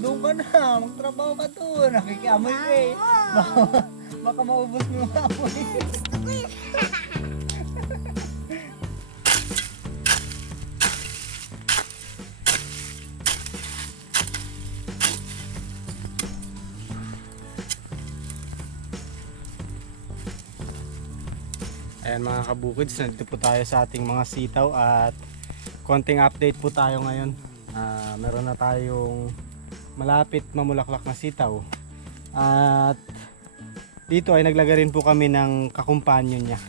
Doon ka na. Magtrabaho ka doon. Nakikiamoy ka eh. Baka, baka maubos mo yung amoy. Ayan mga kabukids, nandito po tayo sa ating mga sitaw at konting update po tayo ngayon. Ah, meron na tayong malapit mamulaklak na sitaw. At dito ay naglagay rin po kami ng kakumpanyon niya.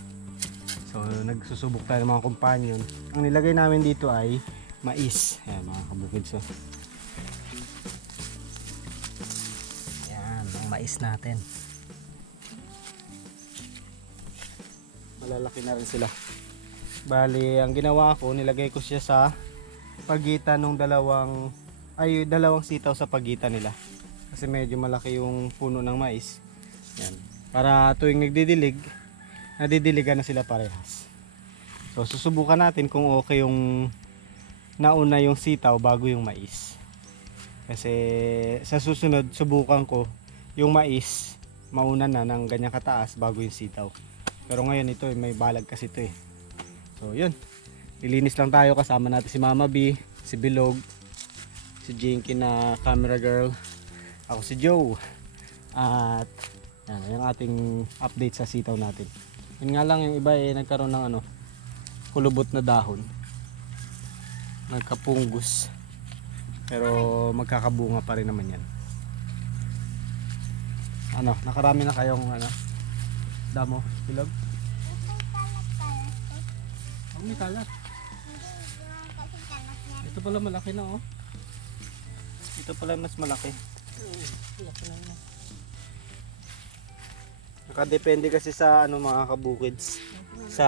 So nagsusubok tayo ng mga kumpanyon. Ang nilagay namin dito ay mais. Ayan mga kabukids. Oh. Ayan, ang mais natin. malalaki na rin sila. Bali, ang ginawa ko, nilagay ko siya sa pagitan ng dalawang ay dalawang sitaw sa pagitan nila. Kasi medyo malaki yung puno ng mais. Yan. Para tuwing nagdidilig, nadidiligan na sila parehas. So susubukan natin kung okay yung nauna yung sitaw bago yung mais. Kasi sa susunod subukan ko yung mais mauna na ng ganyan kataas bago yung sitaw. Pero ngayon ito eh, may balag kasi ito eh. So yun. Lilinis lang tayo kasama natin si Mama B, si Bilog, si Jinky na camera girl, ako si Joe. At yan, yung ating update sa sitaw natin. Yun nga lang yung iba eh nagkaroon ng ano, kulubot na dahon. Nagkapunggus. Pero magkakabunga pa rin naman yan. Ano, nakarami na kayong ano, damo, bilog? Ang may kalat. Ito pala malaki na oh. Ito pala mas malaki. Nakadepende kasi sa ano mga kabukids sa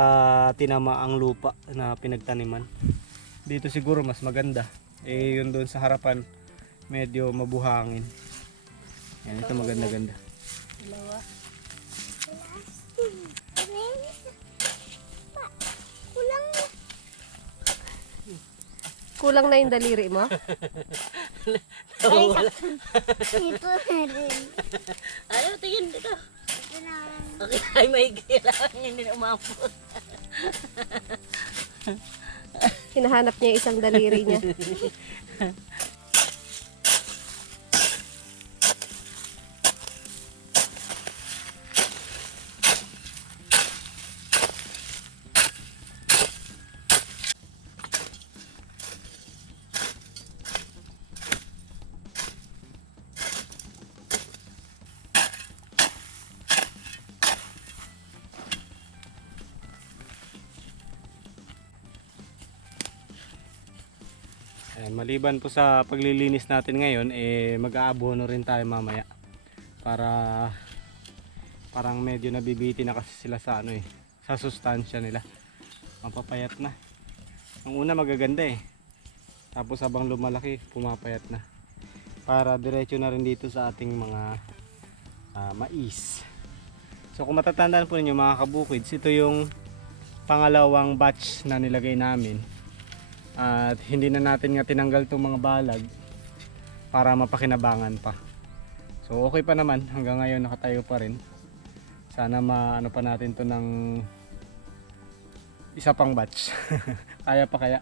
tinamaang lupa na pinagtaniman. Dito siguro mas maganda. Eh yun doon sa harapan medyo mabuhangin. Yan ito maganda-ganda. Kulang Kulang na yung daliri mo? ito na rin. Ano, tingin dito. Ito na. Okay, ay may kailangan hindi na umapot. Hinahanap niya yung isang daliri niya. maliban po sa paglilinis natin ngayon, eh mag-aabono rin tayo mamaya. Para parang medyo nabibiti na kasi sila sa ano eh, sa sustansya nila. Mapapayat na. Ang una magaganda eh. Tapos habang lumalaki, pumapayat na. Para diretso na rin dito sa ating mga ah, mais. So kung matatandaan po ninyo mga kabukids, ito yung pangalawang batch na nilagay namin at hindi na natin nga tinanggal itong mga balag para mapakinabangan pa. So okay pa naman. Hanggang ngayon nakatayo pa rin. Sana maano pa natin to ng isa pang batch. Kaya pa kaya?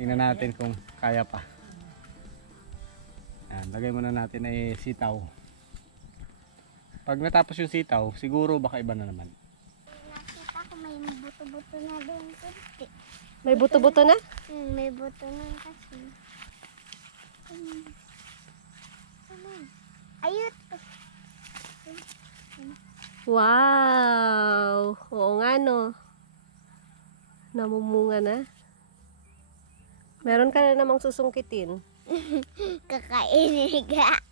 Tingnan natin kung kaya pa. Yan, lagay muna natin ay sitaw. Pag natapos yung sitaw siguro baka iba na naman. Nakita ko may buto-buto na doon. kunti. May buto-buto na? Hmm, may buto na kasi. Ano? Ayut. Wow! Oo nga no. Namumunga na. Meron ka na namang susungkitin. Kakainin ka.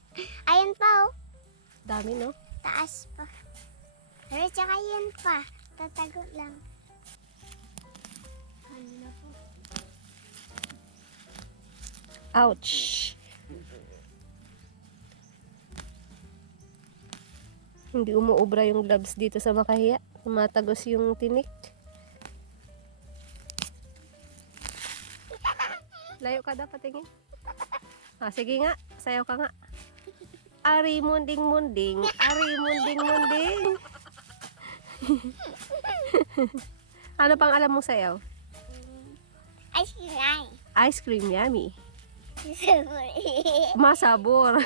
Ayun pa oh. Dami no? Taas pa. Pero tsaka yan pa. Tatago lang. Ouch! Hindi umuubra yung gloves dito sa makahiya. Tumatagos yung tinik. Layo ka dapat tingin. Ah, sige nga. Sayaw ka nga. Ari munding munding, ari munding munding. ano pang alam mong sayaw? Ice cream. Ice cream yummy. Masabor.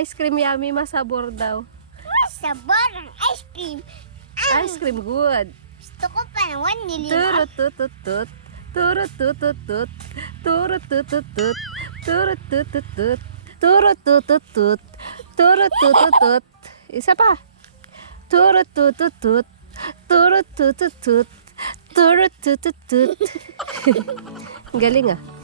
Ice cream yummy, masabor daw. Sabor ang ice cream. Ice cream good. Gusto ko pa naman nilila. Turutututut. Turutututut. Turutututut. Turutututut. Turutututut. Turutututut. Isa pa. Turutututut. Turutututut. Turutututut. Galing ah.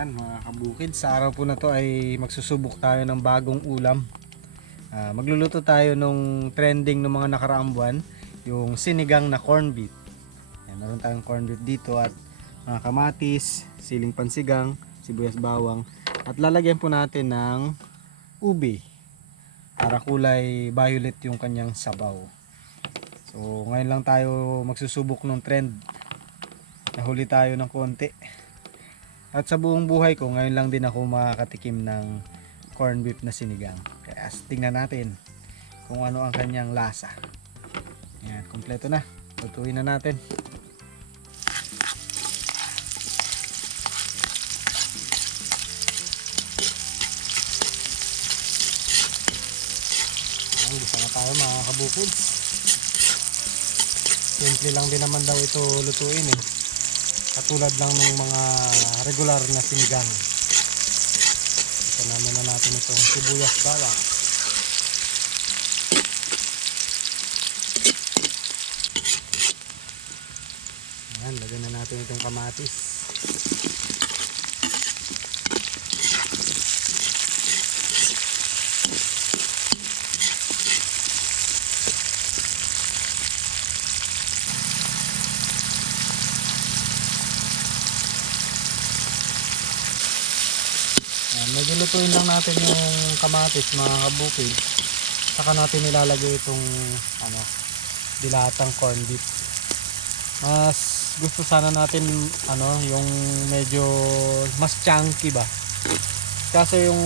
Ayan mga kabukid, sa araw po na to ay magsusubok tayo ng bagong ulam. Ah, magluluto tayo nung trending ng mga nakaraang buwan, yung sinigang na corned beef. Ayan, meron tayong corned beef dito at mga kamatis, siling pansigang, sibuyas bawang at lalagyan po natin ng ube para kulay violet yung kanyang sabaw. So ngayon lang tayo magsusubok ng trend. Nahuli tayo ng konti. At sa buong buhay ko, ngayon lang din ako makakatikim ng corned beef na sinigang. Kaya tingnan natin kung ano ang kanyang lasa. Yan, kompleto na. Lutuin na natin. Ayan, gusto na tayo mga kabukid. Simple lang din naman daw ito lutuin eh. Katulad lang ng mga regular na sinigang. Ito naman na natin itong sibuyas bawang. Ayan, lagyan na natin itong kamatis. Ayan, medyo lutuin lang natin yung kamatis mga kabukid. Saka natin nilalagay itong ano, dilatang corned beef. Mas gusto sana natin ano, yung medyo mas chunky ba. Kasi yung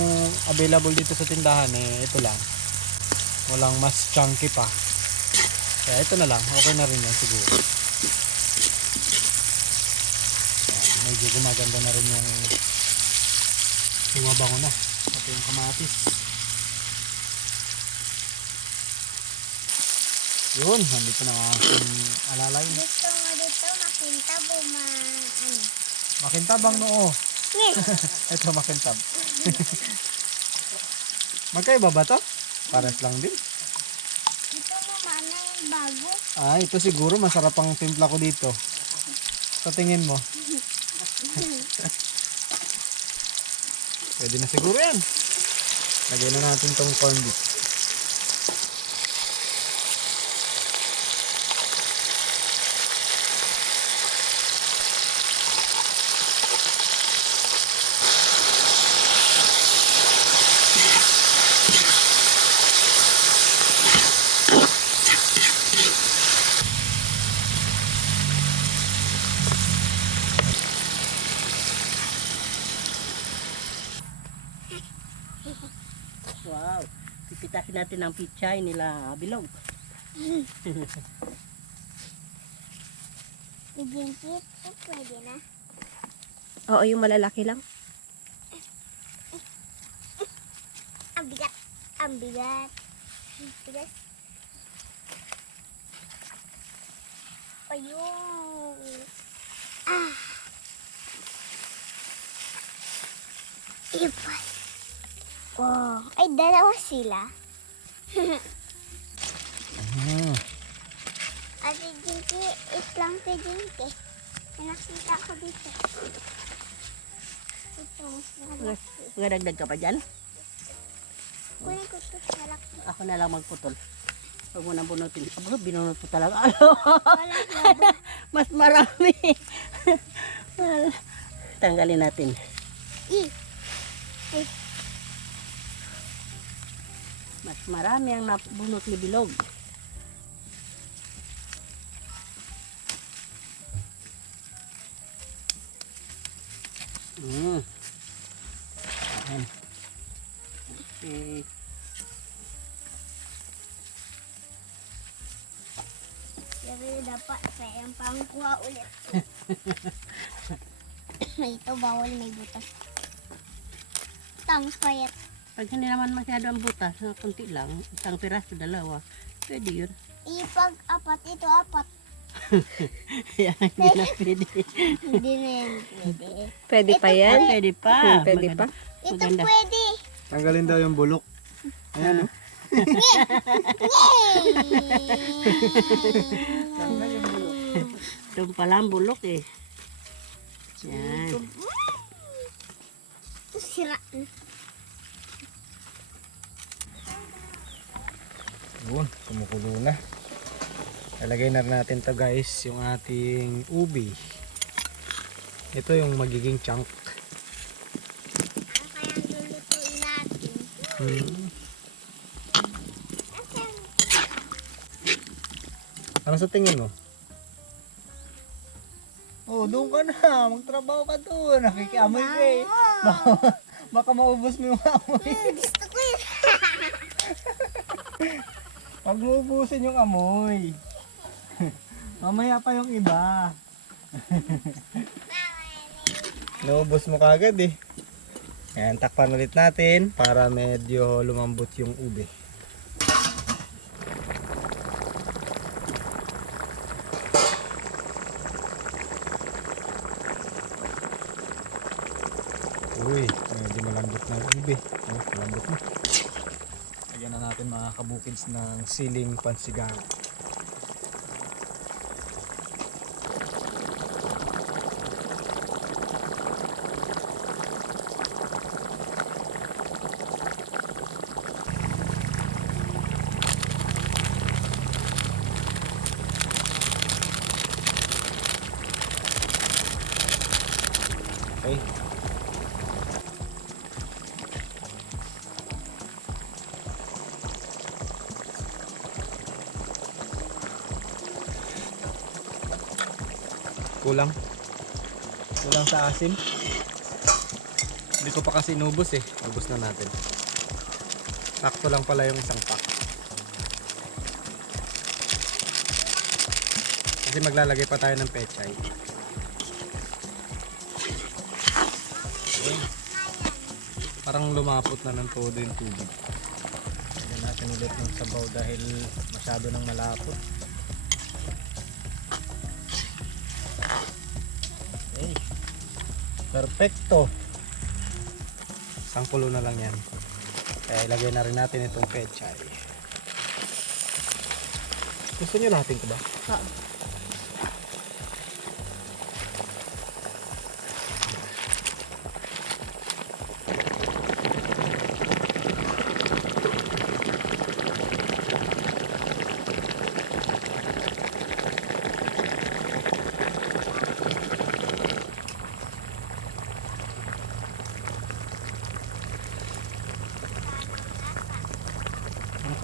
available dito sa tindahan eh, ito lang. Walang mas chunky pa. Kaya ito na lang, okay na rin yan siguro. Medyo gumaganda na rin yung Bumabango na. Ito yung kamatis. Yun, nandito na ang alalay. Gusto mo dito makinta po ma... Ano? Makintabang noo. Ito makintab. Magkaiba ba to? Pares lang din. Ito mo mana yung bago. Ah, ito siguro masarap ang timpla ko dito. Sa tingin mo. Pwede na siguro yan. Lagay na natin tong corned beef. Wow. Pipit natin ang pichay nila bilog. Eh, pwede na. Oo, yung malalaki lang. Ang bigat. Ang bigat. Ang bigat. Ayun. Ah. Ipan. Oh, ay dalawa sila. Hmm. Ate Jinky, islang si Jinky. Nakita ko dito. Ito. Ngadagdag ka pa dyan? Kunin ko ito, malaki. Ako na lang magputol. Huwag mo na bunutin. Aba, binunot ko talaga. Mas marami. Tanggalin natin. I. marami ang nabunot ni bilog. Mm. Okay. Pero dapat saya ang pangkuha ulit. ito bawal may butas. Tang payat. Pag hindi naman masyado ang butas, na kunti lang, isang piraso, dalawa, pwede yun. Ipag apat, ito apat. Yan, hindi na pwede. Hindi na yan pwede. Pwede pa Ah, yan. pwede pa. Pwede Maganda. pa. Ito Maganda. pwede. Tanggalin daw yung bulok. Ayan oh. Ito pala ang bulok eh. Yan. Sira. Yun, kumukulo na. Ilagay na natin to guys, yung ating ubi. Ito yung magiging chunk. Hmm. Ano sa tingin mo? Oh, doon ka na. Magtrabaho ka doon. Nakikiamoy ka eh. Baka, baka maubos mo yung amoy. Gusto ko yun. Huwag mo ubusin yung amoy. Mamaya pa yung iba. Naubos mo kagad eh. Ayan, takpan ulit natin para medyo lumambot yung ube. Uy, medyo malambot na yung ube. Oh, malambot na. Lagyan na natin mga kabukids ng siling pansigang. Kulang sa asim. Hindi ko pa kasi inubos eh. Ubus na natin. Sakto lang pala yung isang pack. Kasi maglalagay pa tayo ng pechay. Okay. Parang lumapot na ng todo yung tubig. Lagyan natin ulit ng sabaw dahil masyado nang malapot. Perfecto. Isang kulo na lang yan. Kaya ilagay na rin natin itong pechay. Gusto nyo natin ko ba?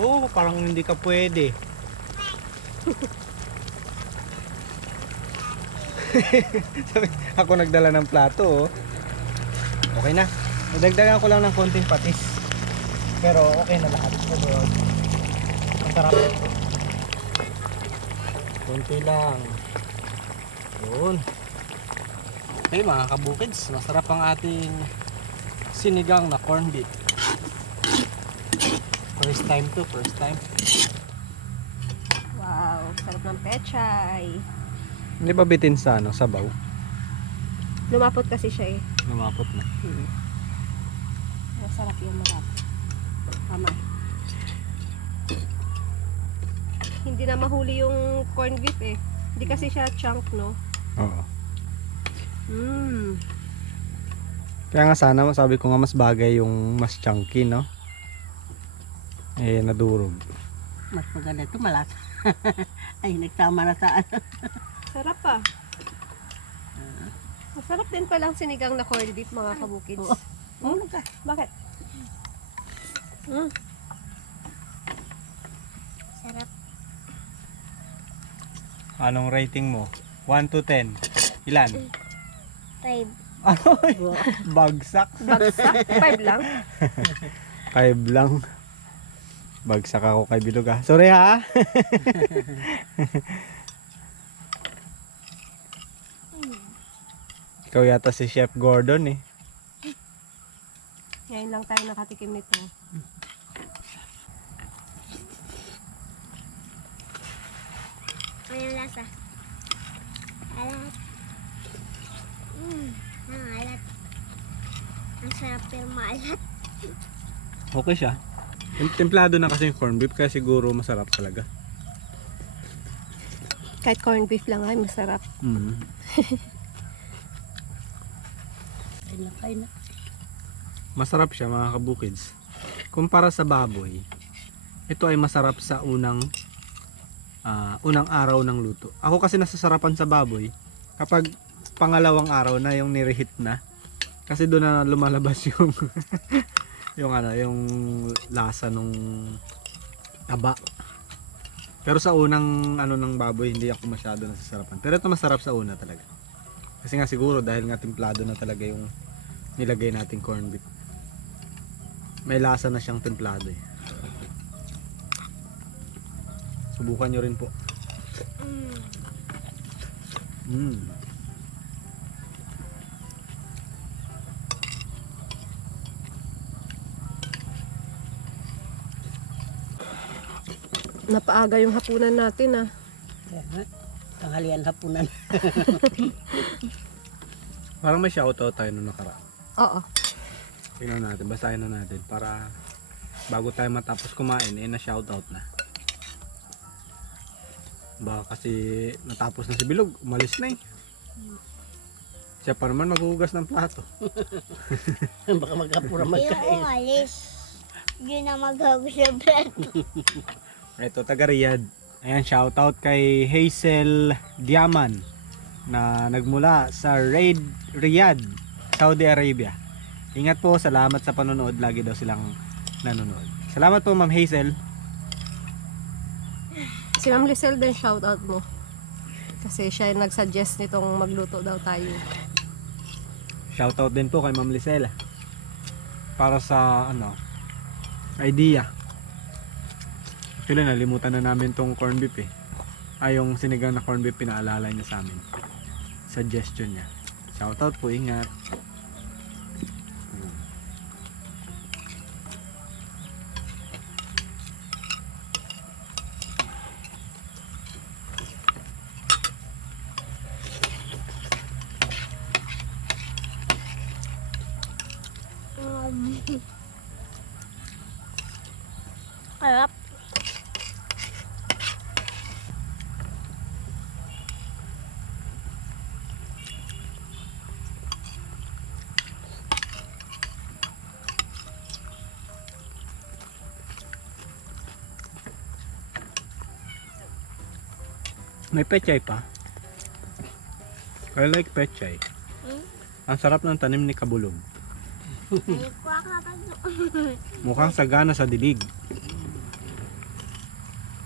Ako, parang hindi ka pwede. Sabi, ako nagdala ng plato, oh. Okay na. Nadagdagan ko lang ng konting patis. Pero okay na lahat. Ang sarap. Kunti lang. Yun. Okay mga kabukids, masarap ang ating sinigang na corned beef. First time to, first time. Wow, sarap ng pechay. Hindi ba bitin sa ano, sabaw? Lumapot kasi siya eh. Lumapot na. Masarap yung malapot. Tama. Hindi na mahuli yung corned beef eh. Hindi kasi siya chunk, no? Oo. Mmm. Kaya nga sana, sabi ko nga mas bagay yung mas chunky, no? Eh, nadurog. Mas maganda ito, malasa. Ay, nagsama na sa ano. Sarap pa. Masarap din palang sinigang na corned beef, mga kabukids. Oo. Oo, ka. Bakit? Mm. Sarap. Anong rating mo? 1 to 10. Ilan? Five. Bagsak. Bagsak. Five lang. 5 lang. Bagsak ako kay Bilog ha. Sorry ha. Ikaw yata si Chef Gordon eh. Ngayon lang tayo nakatikim nito. Ano lasa? Alat. Mmm. Ang alat. Ang sarap pero maalat. Okay siya. Tem- Templado na kasi yung corned beef kaya siguro masarap talaga. Kahit corned beef lang ay masarap. Mm. Kain na, kain na. Masarap siya mga kabukids. Kumpara sa baboy, ito ay masarap sa unang ah, unang araw ng luto. Ako kasi nasasarapan sa baboy kapag pangalawang araw na yung nirehit na. Kasi doon na lumalabas yung yung ano, yung lasa nung taba. Pero sa unang ano ng baboy, hindi ako masyado nasasarapan. Pero ito masarap sa una talaga. Kasi nga siguro dahil nga templado na talaga yung nilagay nating corned beef. May lasa na siyang templado eh. Subukan nyo rin po. Mmm. Napaaga yung hapunan natin ah. Nga, tanghalian hapunan. Parang may shoutout tayo nung nakaraan. Oo. Tingnan natin, basahin na natin para bago tayo matapos kumain, eh na shoutout na. Baka kasi natapos na si Bilog, umalis na eh. Siya pa naman maghuhugas ng plato. Baka magkapura Hindi magkain. alis. Yun na maghagos sa plato. Ito, taga Riyadh. Ayan, shoutout kay Hazel Diaman na nagmula sa Raid Riyadh, Saudi Arabia. Ingat po, salamat sa panonood. Lagi daw silang nanonood. Salamat po, Ma'am Hazel. Si Ma'am Lisel din shoutout mo. Kasi siya yung nag-suggest nitong magluto daw tayo. Shoutout din po kay Ma'am Lisel. Para sa ano, idea. Actually, nalimutan na namin tong corn beef eh. Ay, yung sinigang na corn beef pinaalala niya sa amin. Suggestion niya. Shoutout po, ingat. May pechay pa. I like pechay. Hmm? Ang sarap ng tanim ni Kabulog. Mukhang sagana sa dilig.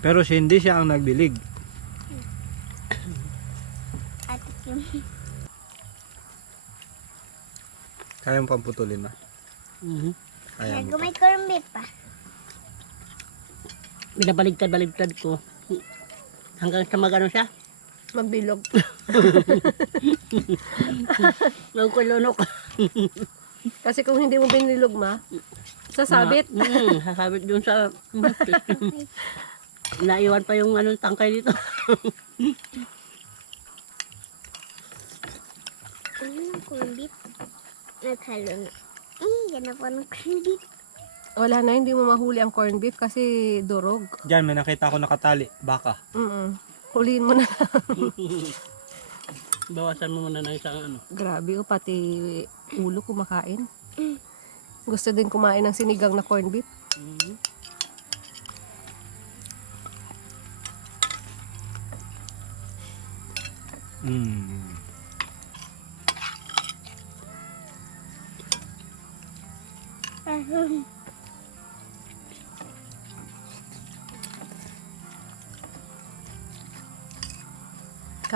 Pero siya hindi siya ang nagdilig. Kaya mo pamputulin na. Mhm. Kaya mo pa. may pa. binabaligtad-baligtad ko. Hanggang sa magano siya. Magbilog. Magkulunok. Kasi kung hindi mo binilog ma, sasabit. Mm, sasabit dun sa... Naiwan pa yung anong tangkay dito. Ano ng corn beef? Naghalo na. Eh, yan na po ng corn beef. Wala na, hindi mo mahuli ang corned beef kasi durog. Diyan, may nakita ko nakatali. Baka. Mm Huliin mo na. Bawasan mo muna ng isang ano. Grabe oh, pati ulo kumakain. Gusto din kumain ng sinigang na corned beef. Mm. Mm.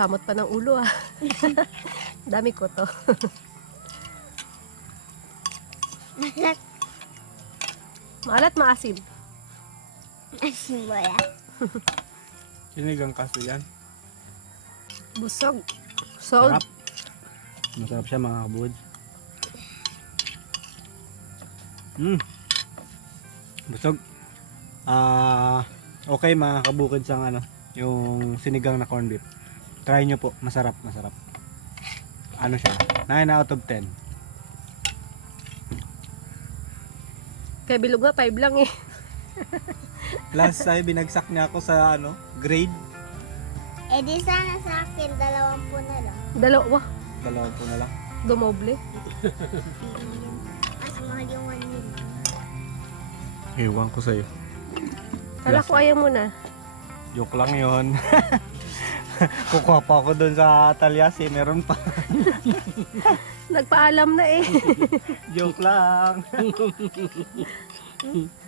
Kamot pa ng ulo ah. Dami ko to. Malat. Maalat maasim. Asin wala. Sinigang kasi yan. Busog. Sold. Sarap. Masarap siya mga kabud. Mm. Busog. Ah, okay mga kabukid sa ano, yung sinigang na corned beef. Try nyo po, masarap, masarap. Ano siya? 9 out of 10. Kaya bilog nga, 5 lang eh. Last time binagsak niya ako sa ano, grade. Eh di sana sa akin, dalawampu na lang. Dalawa. Dalawa po na lang. Dumoble. Mas mahal yung 1 million. Ewan ko sa'yo. Kala ko ayaw mo na. Joke lang yon. Kukuha pa ako doon sa Talyasi, meron pa. Nagpaalam na eh. Joke lang.